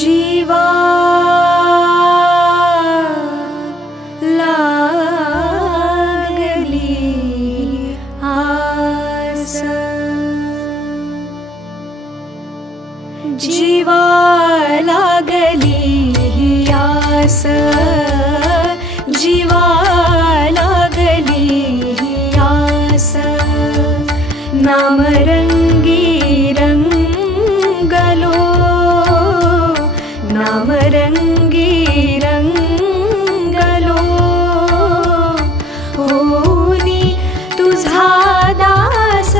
जीवा लागली आस, जीवा लागली आस, जीवा लागली आस, नामरंगी रंगलो, नामरंगी रंगलो, होनी तुझा दास,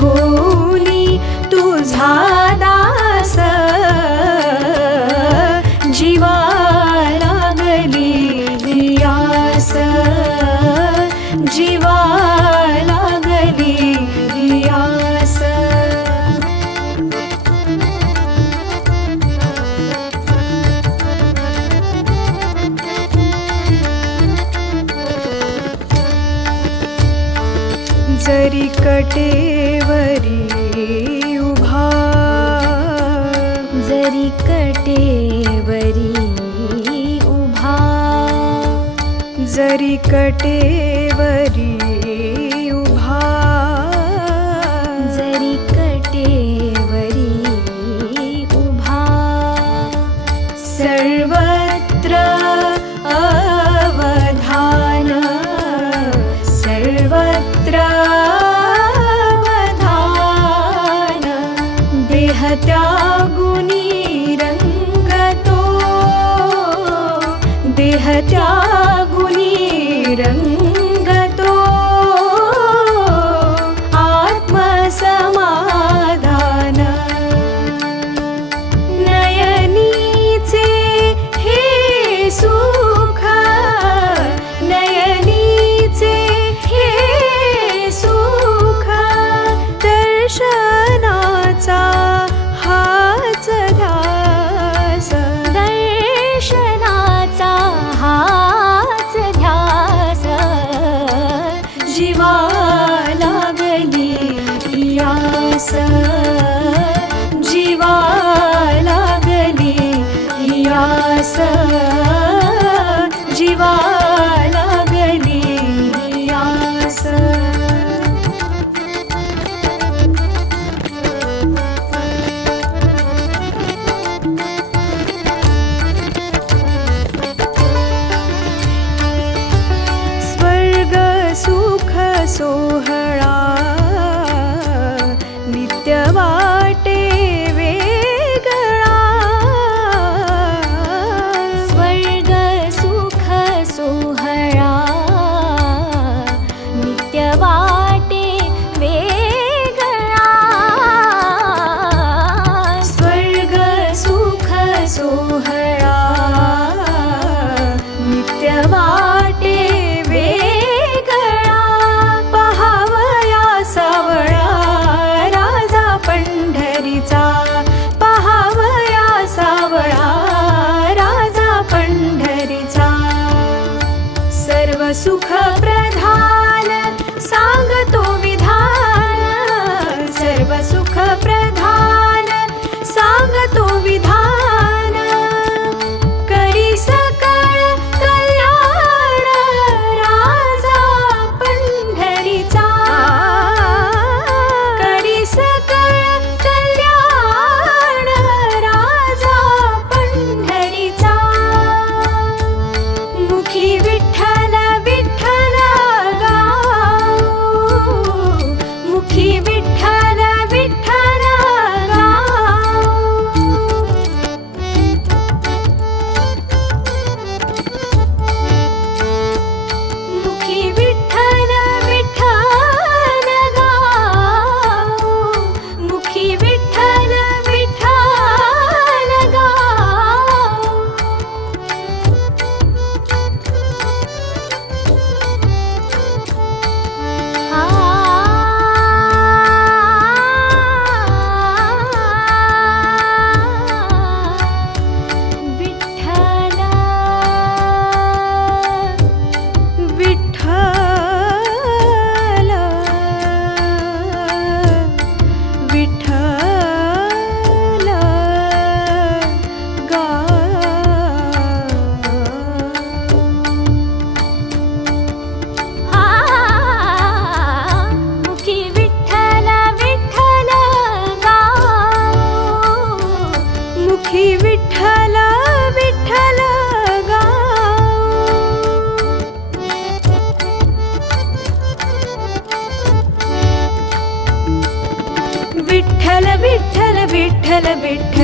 होनी तुझा दास, जीवा लागली आस, जीवा लागली आस. जरी कटेवरी उभा, जरी कटेवरी उभा, जरी कटेवरी उभा, जरी कटेवरी उभा, सर्वत्र अवधान, सर्वत्र अवधान, देहत्यागुनी रंगतो, देहत्यागुनी रंगतो, आत्मसमाधान, नयनीचे हे सुख, नयनीचे हे सुख, दर्शनाचा हाच ध्यास, दर्शनाचा हाच ध्यास, जीवा लागली आस, जीवा लागली आस, जीवा लागली आस. स्वर्ग सुख सोहळा नित्य वाटे वेगळा, स्वर्ग सुख सोहळा नित्य वाटे वेगळा, स्वर्ग सुख सोहळा नित्य वाटे वेगळा, पहावया सावळा राजा पंढरीचा, पहावया सावळा राजा पंढरीचा, सर्व सुख प्रधान सांगतो विधान, सर्व सुख प्रधान सांगतो विधान, करी सकळ कल्याण राजा पंढरीचा, करी सकळ कल्याण राजा पंढरीचा, मुखी विठ्ठल विठ्ठल